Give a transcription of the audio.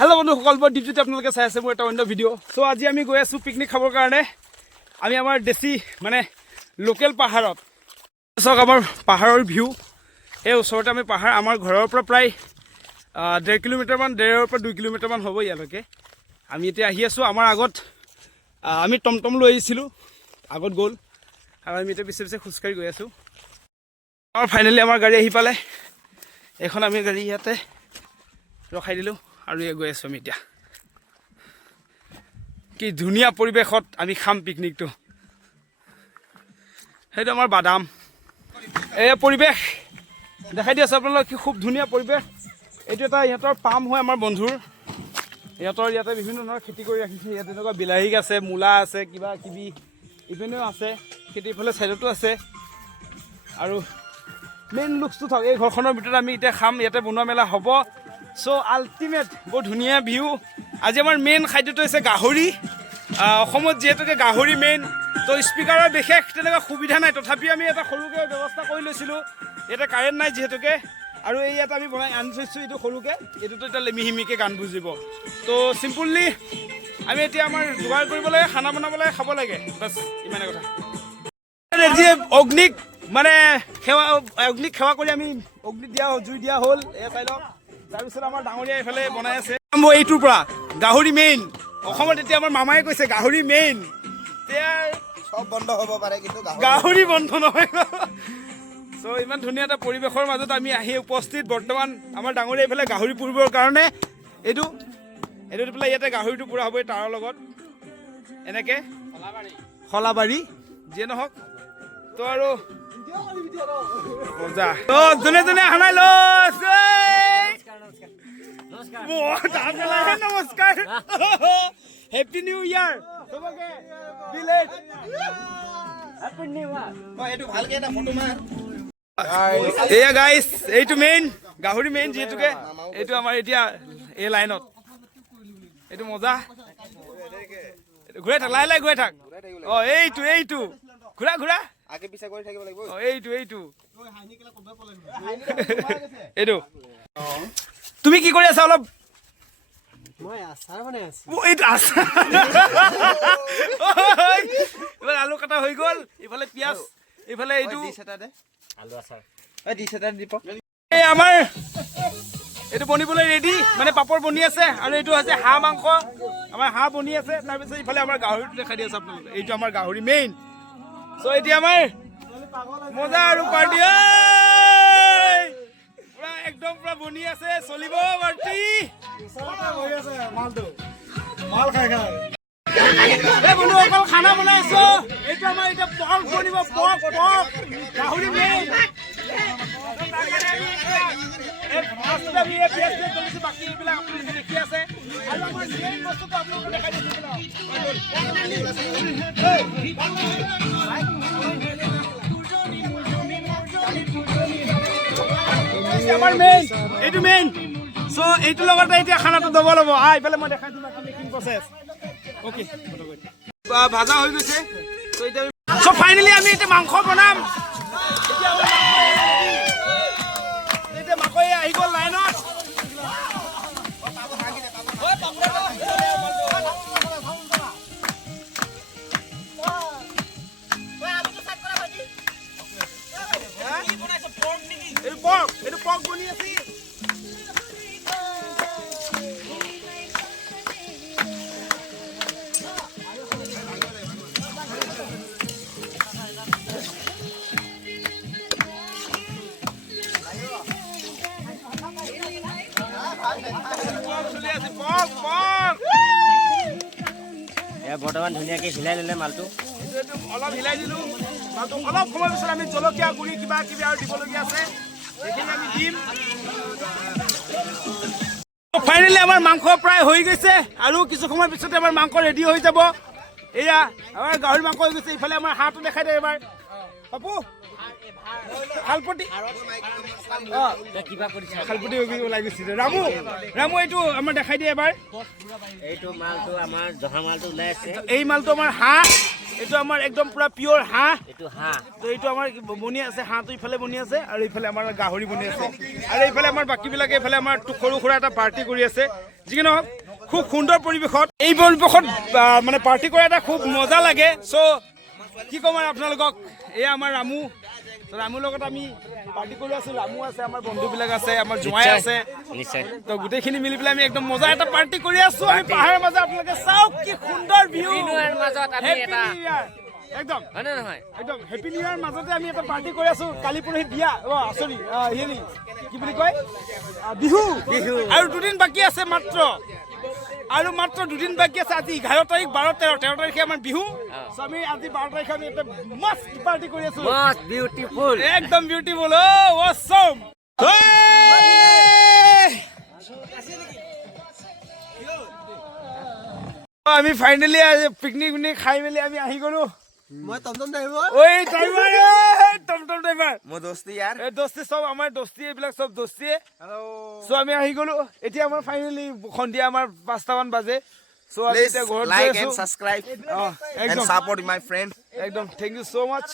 Hello' বন্ধুসকল, মই দীপজ্যোতি, আপোনালোকে চাই আছে মোৰ এটা অন্য ভিডিঅ'। চ' আজি আমি গৈ আছোঁ পিকনিক খাবৰ কাৰণে। আমি আমাৰ দেশী মানে লোকেল পাহাৰত। চাওক আমাৰ পাহাৰৰ ভিউ। এই ওচৰতে আমি পাহাৰ, আমাৰ ঘৰৰ পৰা প্ৰায় 1.5 কিলোমিটাৰমান, 1.5 পৰা 2 কিলোমিটাৰমান হ'ব ইয়ালৈকে। আমি এতিয়া আহি আছোঁ। আমাৰ আগত আমি টমটম লৈ আহিছিলোঁ, আগত গ'ল, আৰু আমি এতিয়া পিছে পিছে খোজকাঢ়ি গৈ আছোঁ। আৰু ফাইনেলি আমাৰ গাড়ী আহি পালে। এখন আমি গাড়ী ইয়াতে ৰখাই দিলোঁ আৰু গৈ আছোঁ আমি এতিয়া। কি ধুনীয়া পৰিৱেশত আমি খাম পিকনিকটো। সেইটো আমাৰ বাদাম। এই পৰিৱেশ দেখাই দি আছোঁ আপোনালোক, কি খুব ধুনীয়া পৰিৱেশ। এইটো এটা ইহঁতৰ পাম হয়, আমাৰ বন্ধুৰ। ইহঁতৰ ইয়াতে বিভিন্ন ধৰণৰ খেতি কৰি ৰাখিছে। ইয়াতে এনেকুৱা বিলাহী আছে, মূলা আছে, কিবা কিবি ইপিনেও আছে খেতি, ইফালে ছাইডতো আছে। আৰু মেইন লুকছটো থাকক, এই ঘৰখনৰ ভিতৰত আমি এতিয়া খাম, ইয়াতে বনোৱা মেলা হ'ব। চ' আল্টিমেট বৰ ধুনীয়া ভিউ। আজি আমাৰ মেইন খাদ্যটো হৈছে গাহৰি। অসমত যিহেতুকে গাহৰি মেইন, তো স্পীকাৰৰ বিশেষ তেনেকুৱা সুবিধা নাই, তথাপিও আমি এটা সৰুকৈ ব্যৱস্থা কৰি লৈছিলোঁ। ইয়াতে কাৰেণ্ট নাই যিহেতুকে, আৰু এই ইয়াত আমি বনাই আনি থৈছোঁ এইটো সৰুকৈ। এইটোতো এতিয়া লেমিহিমিকৈ গান বুজিব। তো চিম্পুললি আমি এতিয়া আমাৰ যোগাৰ কৰিব লাগে, খানা বনাব লাগে, খাব লাগে, বাছ ইমানে কথা। অগ্নিক মানে অগ্নিক সেৱা কৰি আমি অগ্নিক জুই দিয়া হ'ল, এয়া চাই লওক। তাৰপিছত আমাৰ ডাঙৰীয়া এইফালে বনাই আছে। এইটোৰ পৰা গাহৰি মেইন অসমত। এতিয়া আমাৰ মামাই কৈছে গাহৰি মেইন, চব বন্ধ হ'ব পাৰে কিন্তু গাহৰি বন্ধ নহয়। চ' ইমান ধুনীয়া এটা পৰিৱেশৰ মাজত আমি আহি উপস্থিত। বৰ্তমান আমাৰ ডাঙৰীয়া এইফালে গাহৰি পুৰিবৰ কাৰণে এইটো দি পেলাই ইয়াতে গাহৰিটো পুৰা হ'ব তাৰৰ লগত, এনেকে খলাবাৰী যিয়ে নহওক। তো আৰু মজা। তো যোনে যোনে অহা নাই নমস্কাৰ, হেপী নিউ ইয়াৰ চবকে। এয়া গাইছ, এইটো মেইন গাহৰি মেইন যিহেতুকে এইটো আমাৰ এতিয়া এই লাইনত। এইটো মজা, ঘূৰাই থাক, লাহে লাহে ঘূৰাই থাক। এইটো ঘূৰা ঘূৰা, আগে পিছে কৰি থাকিব লাগিব। এইটো তুমি কি কৰি আছা? অলপ এইফালে আলু কাটা হৈ গ'ল, ইফালে পিঁয়াজ, এইফালে এইটো এই আমাৰ এইটো বনিবলৈ ৰেডি, মানে পাপৰ বনি আছে। আৰু এইটো হৈছে হাঁহ মাংস, আমাৰ হাঁহ বনি আছে। তাৰপিছত ইফালে আমাৰ গাহৰিটো দেখাই দি আছে আপোনালোকে, এইটো আমাৰ গাহৰি মেইন। চ' এতিয়া আমাৰ মজা আৰু পাৰ্টি পুৰা একদম পুৰা বনি আছে, চলিব পাৰ্টি। বন্ধুসকল খানা বনাই আছো। এইটো আমাৰ এতিয়া পৰ্ক বনিব, পৰ্ক গাহৰি মেইন। বাকী এইবিলাক আপোনালোকে দেখি আছে, আৰু আমাৰ মেইন বস্তুটো আপোনালোকে দেখাই দিছোঁ। আমাৰ মেইন এইটো মেইন। চ' এইটোৰ লগতে এতিয়া খানাটো দব ল'ব। এইফালে মই দেখাই দিম মেকিং প্ৰচেছ। অ'কে, ভাজা হৈ গৈছে। চ' ফাইনেলি আমি এতিয়া মাংস বনাম। এতিয়া মাকৈ আহি গ'ল লাইনত। এইটো পৰ্ক বনি আছে। বৰ্তমান ধুনীয়াকে হিলাই ল'লে মালটো, অলপ হিলাই দিলোঁ মালটো। অলপ সময় পিছত আমি জলকীয়া গুড়ি কিবা কিবি আৰু দিবলগীয়া আছে, সেইখিনি আমি দিম। ফাইনেলি আমাৰ মাংস প্ৰায় হৈ গৈছে, আৰু কিছু সময়ৰ পিছতে আমাৰ মাংস ৰেডি হৈ যাব। এয়া আমাৰ গাহৰি মাংস হৈ গৈছে। ইফালে আমাৰ হাঁহটো দেখাই দে এবাৰ। পাপু শালপতি শালপতি ওলাই গৈছিলে। ৰামু এইটো আমাৰ দেখাই দিয়ে এবাৰ। এইটো মালটো আমাৰ জহা মালটো ওলাই আছে। এই মালটো আমাৰ হাঁহ, এইটো আমাৰ একদম পুৰা পিয়ৰ হাঁহ এইটো হাঁহ তো এইটো আমাৰ বনি আছে হাঁহটো ইফালে বনি আছে আৰু ইফালে আমাৰ গাহৰি বনি আছে আৰু এইফালে আমাৰ বাকীবিলাকে এইফালে আমাৰ সৰু সুৰা এটা পাৰ্টি কৰি আছে যিকি নহওক খুব সুন্দৰ পৰিৱেশত এই পৰিৱেশত মানে পাৰ্টি কৰা এটা খুব মজা লাগে চ' কি ক'ম আৰু আপোনালোকক এয়া আমাৰ ৰামুৰ লগত আমি পাৰ্টি কৰি আছো ৰামু আছে আমাৰ বন্ধুবিলাক আছে আমাৰ জোঁৱাই আছে নিশ্চয় তো গোটেইখিনি মিলি পেলাই আমি একদম মজা এটা পাৰ্টি কৰি আছো আমি পাহাৰৰ মাজত আপোনালোকে চাওক কি সুন্দৰ ভিউ মাজত আমি এটা একদম হয় নে নহয় একদম হেপী নিউ ইয়াৰ মাজতে আমি এটা পাৰ্টি কৰি আছো কালি পৰহি বিয়া সৰি হেৰি কি বুলি কয় বিহু আৰু দুদিন বাকী আছে মাত্ৰ দুদিন বাকী আছে আজি 11 তাৰিখ 12 13 তাৰিখে আমাৰ বিহু চ' আমি আজি 12 তাৰিখে আমি এটা মস্ত পাৰ্টি কৰি আছো মস্ত বিউটিফুল একদম বিউটিফুল অসম আমি ফাইনেলি পিকনিক খাই মেলি আমি আহি গলো মই টমটম ড্ৰাইভাৰ ওই ড্ৰাইভাৰ টমটম ড্ৰাইভাৰ মোৰ দোস্তি ইয়াৰ এই দোস্তি সব আমাৰ দোস্তি এইবিলাক সব দোস্তিয়ে সো আমি আহি গলো এতিয়া আমাৰ ফাইনেলি সন্ধিয়া আমাৰ 5টা মান বাজে সো আমি প্লিজ এতিয়া ঘৰত লাইক গৈ এণ্ড আছো সাবস্ক্ৰাইব এণ্ড একদম সাপোৰ্ট মাই ফ্ৰেণ্ড একদম থ্যাংক ইউ সো মাচ